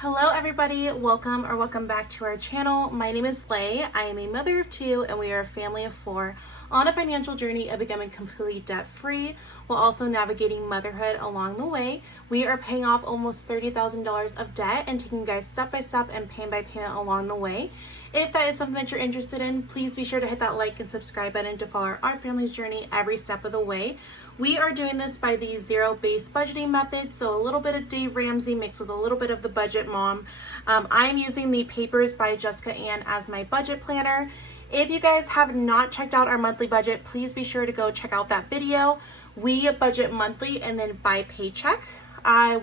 Hello everybody, welcome back to our channel. My name is Lay. I am a mother of two and we are a family of four on a financial journey of becoming completely debt free while also navigating motherhood along the way. We are paying off almost $30,000 of debt and taking you guys step by step and payment by payment along the way. If that is something that you're interested in, please be sure to hit that like and subscribe button to follow our family's journey every step of the way. We are doing this by the zero-based budgeting method, so a little bit of Dave Ramsey mixed with a little bit of the Budget Mom. I'm using the Papers by Jessica Ann as my budget planner. If you guys have not checked out our monthly budget, please be sure to go check out that video. We budget monthly and then by paycheck.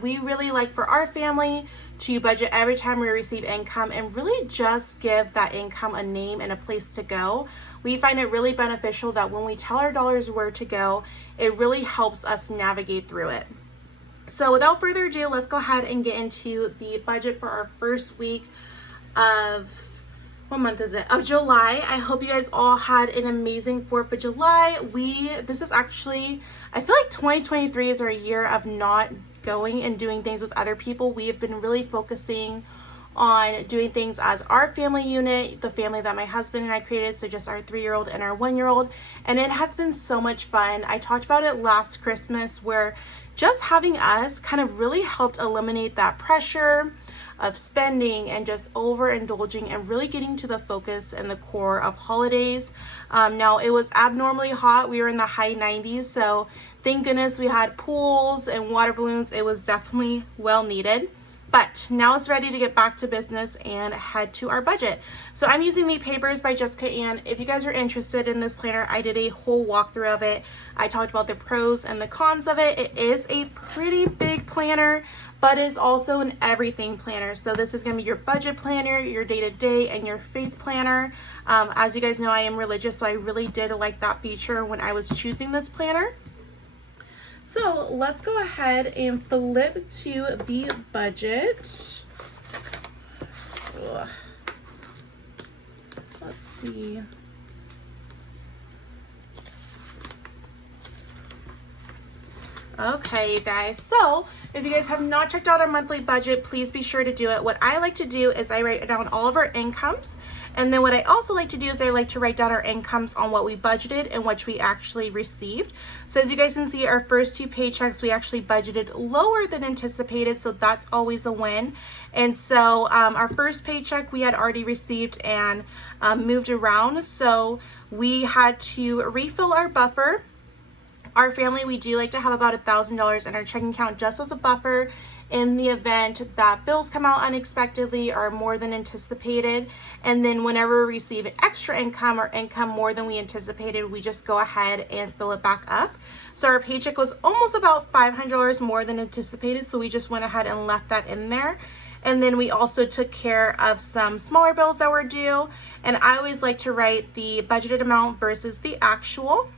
We really like for our family to budget every time we receive income and really just give that income a name and a place to go. We find it really beneficial that when we tell our dollars where to go, it really helps us navigate through it. So without further ado, let's go ahead and get into the budget for our first week of, what month is it? Of July. I hope you guys all had an amazing 4th of July. This is actually, I feel like 2023 is our year of not going and doing things with other people. We have been really focusing on doing things as our family unit, the family that my husband and I created, so just our 3-year-old and our 1-year-old, and it has been so much fun. I talked about it last Christmas where just having us kind of really helped eliminate that pressure of spending and just overindulging and really getting to the focus and the core of holidays. Now it was abnormally hot. We were in the high 90s, so thank goodness we had pools and water balloons. It was definitely well needed. But now it's ready to get back to business and head to our budget. So I'm using the Papers by Jessica Ann. If you guys are interested in this planner, I did a whole walkthrough of it. I talked about the pros and the cons of it. It is a pretty big planner, but it is also an everything planner. So this is gonna be your budget planner, your day-to-day, and your faith planner. As you guys know, I am religious, so I really did like that feature when I was choosing this planner. So let's go ahead and flip to the budget. Ugh. Let's see. Okay, you guys, so if you guys have not checked out our monthly budget, please be sure to do it. What I like to do is I write down all of our incomes, and then what I also like to do is I like to write down our incomes on what we budgeted and what we actually received. So as you guys can see, our first 2 paychecks, we actually budgeted lower than anticipated, so that's always a win. And so our first paycheck we had already received and moved around, so we had to refill our buffer. Our family, we do like to have about $1,000 in our checking account just as a buffer in the event that bills come out unexpectedly or more than anticipated. And then whenever we receive extra income or income more than we anticipated, we just go ahead and fill it back up. So our paycheck was almost about $500 more than anticipated, so we just went ahead and left that in there. And then we also took care of some smaller bills that were due. And I always like to write the budgeted amount versus the actual.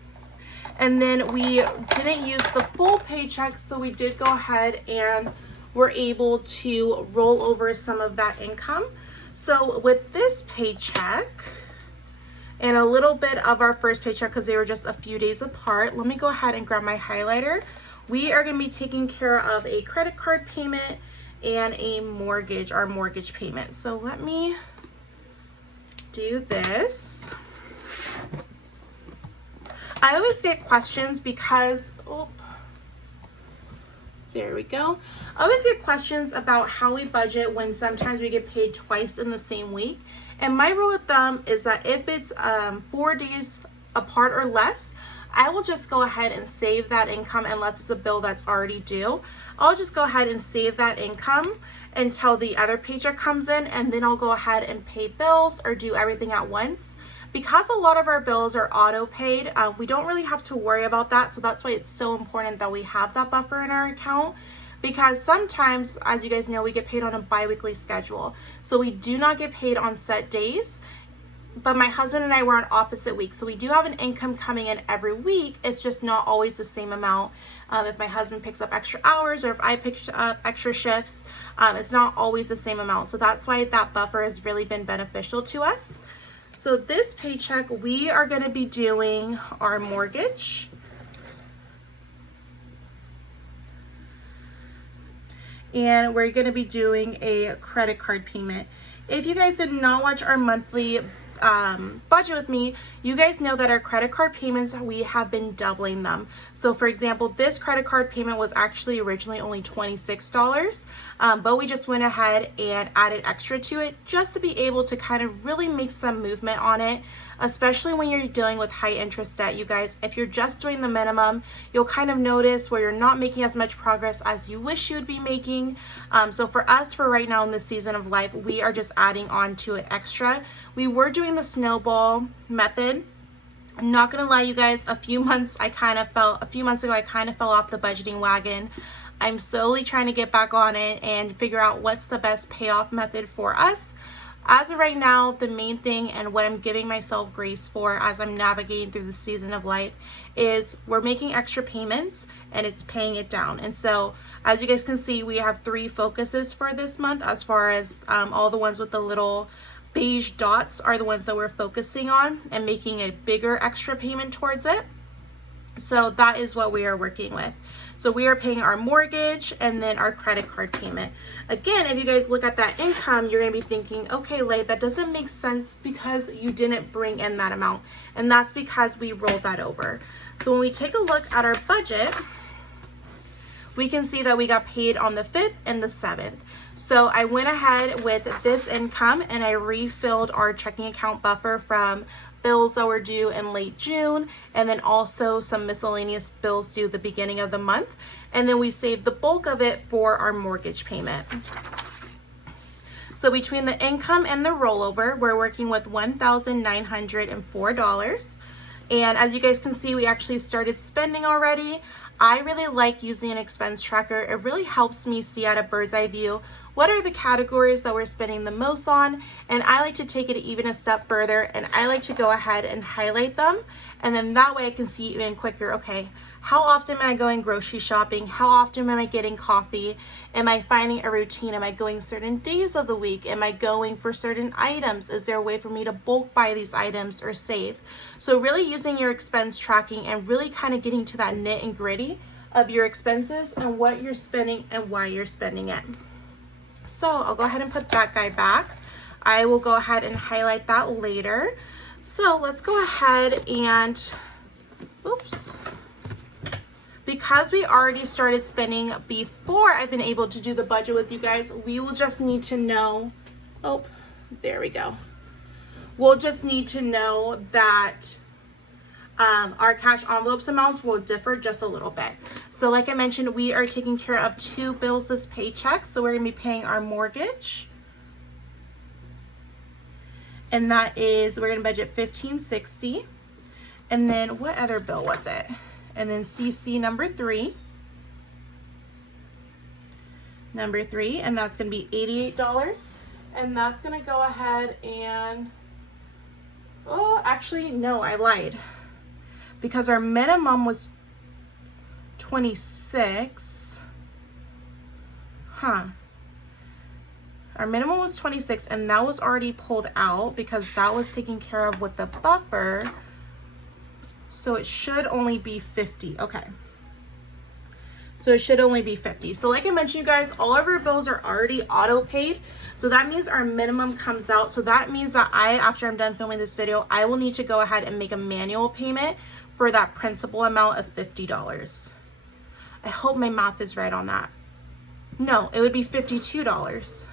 And then we didn't use the full paycheck, so we did go ahead and were able to roll over some of that income. So with this paycheck and a little bit of our first paycheck, because they were just a few days apart, let me go ahead and grab my highlighter. We are going to be taking care of a credit card payment and a mortgage, our mortgage payment. So let me do this. I always get questions because, there we go. I always get questions about how we budget when sometimes we get paid twice in the same week. And my rule of thumb is that if it's 4 days apart or less, I will just go ahead and save that income unless it's a bill that's already due. I'll just go ahead and save that income until the other paycheck comes in, and then I'll go ahead and pay bills or do everything at once. Because a lot of our bills are auto paid, we don't really have to worry about that. So that's why it's so important that we have that buffer in our account. Because sometimes, as you guys know, we get paid on a bi-weekly schedule. So we do not get paid on set days. But my husband and I were on opposite weeks. So we do have an income coming in every week. It's just not always the same amount. If my husband picks up extra hours or if I pick up extra shifts, it's not always the same amount. So that's why that buffer has really been beneficial to us. So this paycheck, we are going to be doing our mortgage. and we're going to be doing a credit card payment. If you guys did not watch our monthly budget with me, you guys know that our credit card payments, we have been doubling them. So for example, this credit card payment was actually originally only $26, but we just went ahead and added extra to it just to be able to kind of really make some movement on it, especially when you're dealing with high interest debt. You guys, if you're just doing the minimum, you'll kind of notice where you're not making as much progress as you wish you would be making. So for us, for right now in this season of life, we are just adding on to it extra. We were doing the snowball method. I'm not gonna lie, you guys, a few months ago I kind of fell off the budgeting wagon. I'm slowly trying to get back on it and figure out what's the best payoff method for us. As of right now, the main thing and what I'm giving myself grace for as I'm navigating through the season of life is we're making extra payments and it's paying it down. And so as you guys can see, we have 3 focuses for this month, as far as all the ones with the little beige dots are the ones that we're focusing on and making a bigger extra payment towards it. So that is what we are working with. So we are paying our mortgage and then our credit card payment. Again, if you guys look at that income, you're gonna be thinking, okay, Lay, that doesn't make sense because you didn't bring in that amount. And that's because we rolled that over. So when we take a look at our budget, we can see that we got paid on the 5th and the 7th. So I went ahead with this income and I refilled our checking account buffer from bills that were due in late June, and then also some miscellaneous bills due the beginning of the month. And then we saved the bulk of it for our mortgage payment. So between the income and the rollover, we're working with $1,904. And as you guys can see, we actually started spending already. I really like using an expense tracker. It really helps me see at a bird's eye view what are the categories that we're spending the most on, and I like to take it even a step further, and I like to go ahead and highlight them, and then that way I can see even quicker, okay, how often am I going grocery shopping? How often am I getting coffee? Am I finding a routine? Am I going certain days of the week? Am I going for certain items? Is there a way for me to bulk buy these items or save? So really using your expense tracking and really kind of getting to that nit and gritty of your expenses and what you're spending and why you're spending it. So I'll go ahead and put that guy back. I will go ahead and highlight that later. So let's go ahead and, oops. Because we already started spending before I've been able to do the budget with you guys, we will just need to know, oh, there we go. We'll just need to know that our cash envelopes amounts will differ just a little bit. So like I mentioned, we are taking care of 2 bills this paycheck. So we're gonna be paying our mortgage. And that is, we're gonna budget $1,560. And then what other bill was it? And then CC number 3, and that's gonna be $88. And that's gonna go ahead and, oh, actually, no, I lied. Because our minimum was 26. Our minimum was 26, and that was already pulled out because that was taken care of with the buffer. So it should only be 50. Okay. So it should only be 50. So like I mentioned, you guys, all of our bills are already auto paid. So that means our minimum comes out. So that means that after I'm done filming this video, I will need to go ahead and make a manual payment for that principal amount of $50. I hope my math is right on that. No, it would be $52.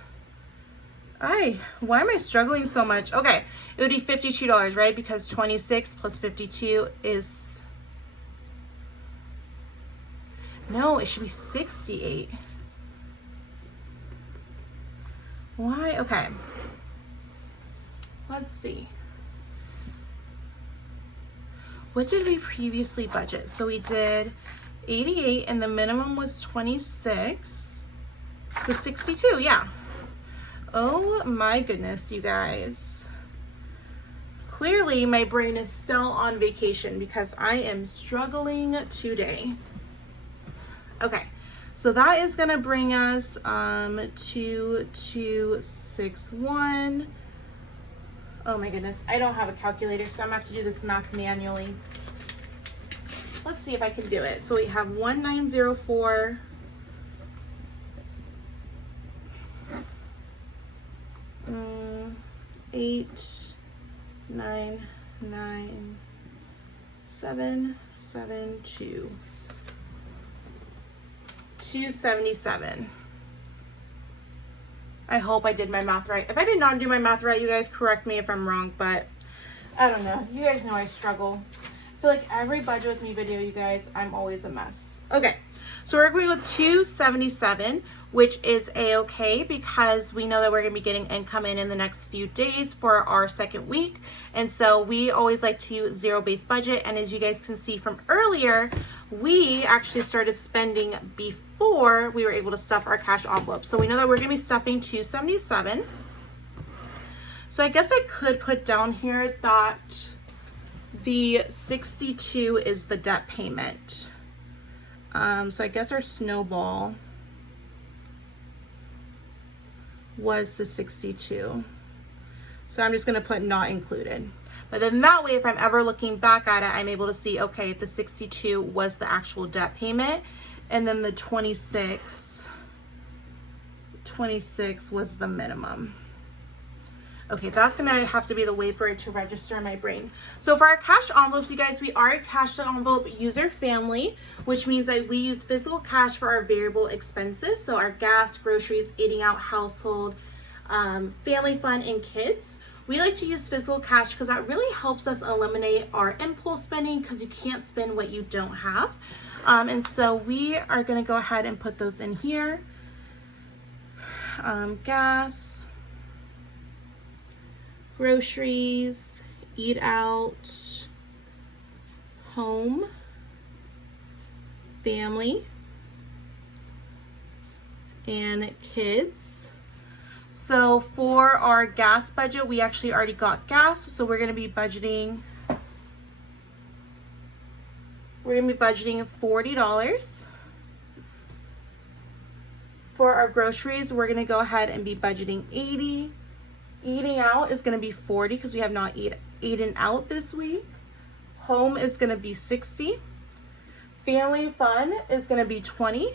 Why am I struggling so much? Okay, it would be $52, right? Because 26 plus 52 is, no, it should be 68. Why? Okay. Let's see. What did we previously budget? So we did 88 and the minimum was 26. So 62, yeah. Oh my goodness, you guys. Clearly my brain is still on vacation because I am struggling today. Okay, so that is gonna bring us 2261. Oh my goodness, I don't have a calculator, so I'm gonna have to do this math manually. Let's see if I can do it. So we have 1904 899,772. 277. I hope I did my math right. If I did not do my math right, you guys correct me if I'm wrong, but I don't know. You guys know I struggle. I feel like every budget with me video, you guys, I'm always a mess. Okay, so we're going with 277, which is a-okay because we know that we're going to be getting income in the next few days for our second week. And so we always like to zero-based budget. And as you guys can see from earlier, we actually started spending before we were able to stuff our cash envelope. So we know that we're going to be stuffing 277. So I guess I could put down here that the 62 is the debt payment. So I guess our snowball was the 62. So I'm just going to put not included. But then that way, if I'm ever looking back at it, I'm able to see, okay, the 62 was the actual debt payment. And then the 26 was the minimum. Okay, that's gonna have to be the way for it to register in my brain. So for our cash envelopes, you guys, we are a cash envelope user family, which means that we use physical cash for our variable expenses. So our gas, groceries, eating out, household, family fun, and kids. We like to use physical cash because that really helps us eliminate our impulse spending because you can't spend what you don't have. And so we are gonna go ahead and put those in here. Gas, groceries, eat out, home, family, and kids. So for our gas budget, we actually already got gas, so we're gonna be budgeting $40. For our groceries, we're gonna go ahead and be budgeting $80. Eating out is gonna be $40 because we have not eaten out this week. Home is gonna be $60. Family fun is gonna be $20.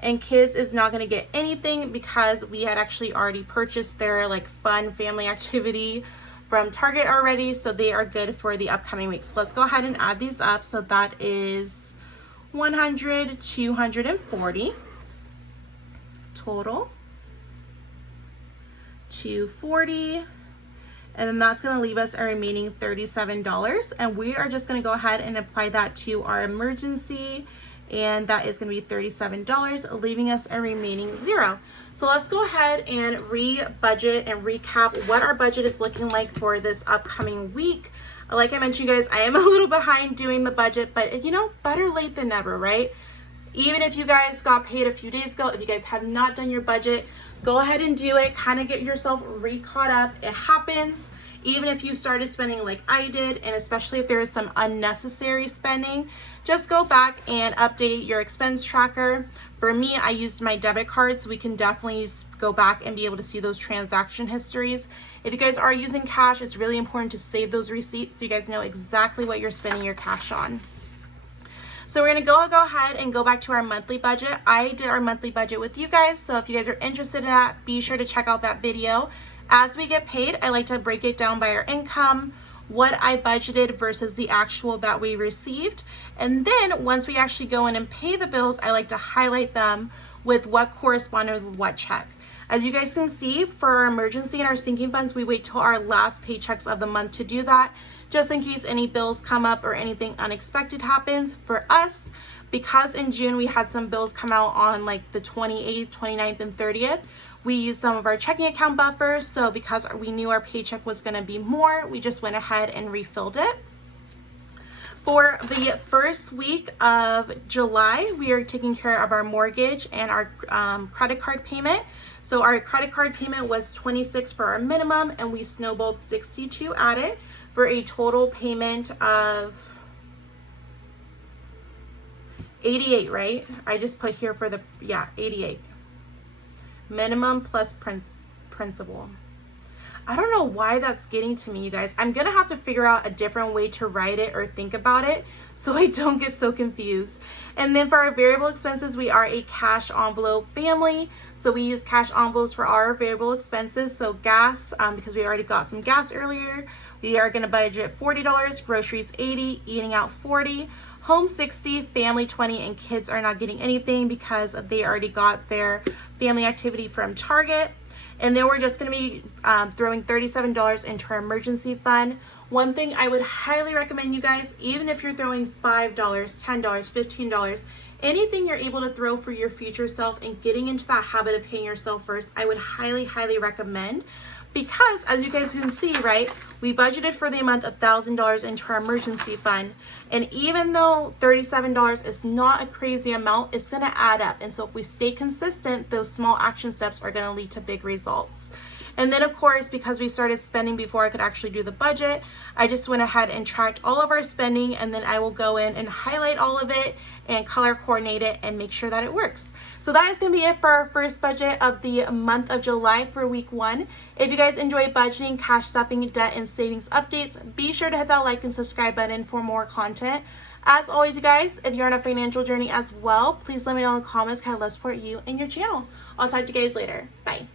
And kids is not gonna get anything because we had actually already purchased their like fun family activity from Target already, so they are good for the upcoming weeks. Let's go ahead and add these up. So that is 100, 240 total. 240, and then that's going to leave us a remaining $37, and we are just going to go ahead and apply that to our emergency, and that is going to be $37, leaving us a remaining $0. So let's go ahead and re-budget and recap what our budget is looking like for this upcoming week. Like I mentioned, you guys, I am a little behind doing the budget, but you know, better late than never, right? Even if you guys got paid a few days ago, if you guys have not done your budget, go ahead and do it. Kind of get yourself re-caught up. It happens. Even if you started spending like I did, and especially if there is some unnecessary spending, just go back and update your expense tracker. For me, I used my debit card, so we can definitely go back and be able to see those transaction histories. If you guys are using cash, it's really important to save those receipts so you guys know exactly what you're spending your cash on. So we're gonna go ahead and go back to our monthly budget. I did our monthly budget with you guys, so if you guys are interested in that, be sure to check out that video. As we get paid, I like to break it down by our income, what I budgeted versus the actual that we received. And then once we actually go in and pay the bills, I like to highlight them with what corresponded with what check. As you guys can see, for our emergency and our sinking funds, we wait till our last paychecks of the month to do that, just in case any bills come up or anything unexpected happens. For us, because in June we had some bills come out on like the 28th, 29th, and 30th, we used some of our checking account buffers. So because we knew our paycheck was gonna be more, we just went ahead and refilled it. For the first week of July, we are taking care of our mortgage and our credit card payment. So our credit card payment was $26 for our minimum, and we snowballed $62 at it for a total payment of $88, right? I just put here for the, yeah, $88. Minimum plus principal. I don't know why that's getting to me, you guys. I'm gonna have to figure out a different way to write it or think about it so I don't get so confused. And then for our variable expenses, we are a cash envelope family. So we use cash envelopes for our variable expenses. So gas, because we already got some gas earlier, we are gonna budget $40, groceries $80, eating out $40, home $60, family $20, and kids are not getting anything because they already got their family activity from Target. And then we're just going to be throwing $37 into our emergency fund. One thing I would highly recommend, you guys, even if you're throwing $5, $10, $15, anything you're able to throw for your future self and getting into that habit of paying yourself first, I would highly, highly recommend. Because as you guys can see, right, we budgeted for the month $1,000 into our emergency fund. And even though $37 is not a crazy amount, it's gonna add up. And so if we stay consistent, those small action steps are gonna lead to big results. And then of course, because we started spending before I could actually do the budget, I just went ahead and tracked all of our spending, and then I will go in and highlight all of it and color coordinate it and make sure that it works. So that is gonna be it for our first budget of the month of July for week 1. If you guys enjoy budgeting, cash stuffing, debt, and savings updates, be sure to hit that like and subscribe button for more content. As always, you guys, if you're on a financial journey as well, please let me know in the comments because I love to support you and your channel. I'll talk to you guys later. Bye.